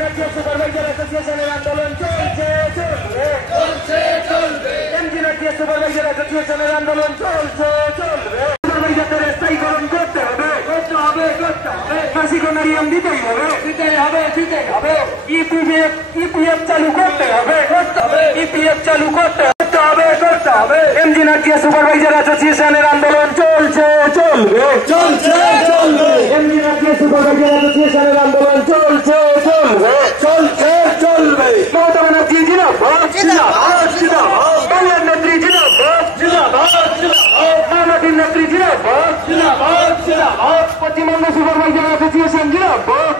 Nazia supervisor অ্যাসোসিয়েশনের আন্দোলন চলছে চলবে নাজিয়া সুপারভাইজার অ্যাসোসিয়েশনের আন্দোলন চলছে চলবে সুপারভাইজারদের স্থায়ীকরণ করতে হবে করতে হবে করতে হবে ফাঁসিকে নিয়ম দিতেই হবে দিতে হবে দিতে হবে ইপিএফ ইপিএফ চালু করতে হবে করতে হবে ইপিএফ চালু করতে করতে হবে করতে হবে এমজি নাজিয়া সুপারভাইজার অ্যাসোসিয়েশনের আন্দোলন চলছে, চলবে। চলছে চলবে এমজি নাজিয়া সুপারভাইজার অ্যাসোসিয়েশনের আন্দোলন চলছে চলবে চলছে চলবে মমতা ব্যানার্জি জিন্দাবাদ জিন্দাবাদ জিন্দাবাদ বাংলার নেত্রী জিন্দাবাদ জিন্দাবাদ জিন্দাবাদ মামাটির নেত্রী জিন্দাবাদ জিন্দাবাদ জিন্দাবাদ পশ্চিমবঙ্গ সুপারভাইজার অ্যাসোসিয়েশন জিন্দাবাদ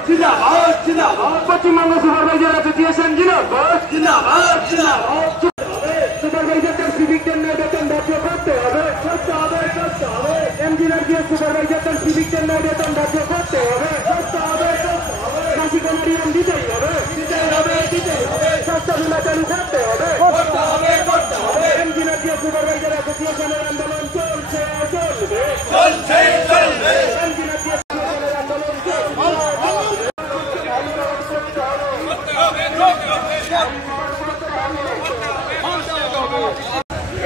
পশ্চিমবঙ্গ সুপারভাইজার অ্যাসোসিয়েশন জিন্দাবাদ জিন্দাবাদ। জিন্দাবাদ সুপারভাইজারদের সিভিক টেন্ডার বেতন ধার্য করতে হবে করতে হবে করতে হবে। এমজি রাজ্যের সুপারভাইজারদের সিভিক টেন্ডার বেতন ধার্য করতে হবে করতে হবে সুপারভাইজার অ্যাসোসিয়েশনের আন্দোলন চলছে চলবে চলছে চলবে এমজি রাজ্যের সুপারভাইজার আন্দোলন চলছে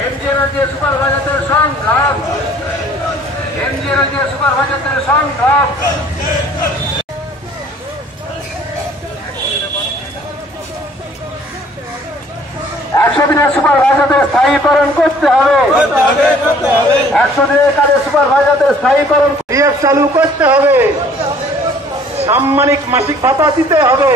এমজিএর যে সুপারভাইজারদের সংগ্রাম। একশো দিনের সুপারভাইজারদের স্থায়ীকরণ করতে হবে। একশো দিনের কাজে সুপারভাইজারদের স্থায়ীকরণ পিএফ চালু করতে হবে। সাম্মানিক মাসিক ভাতা দিতে হবে।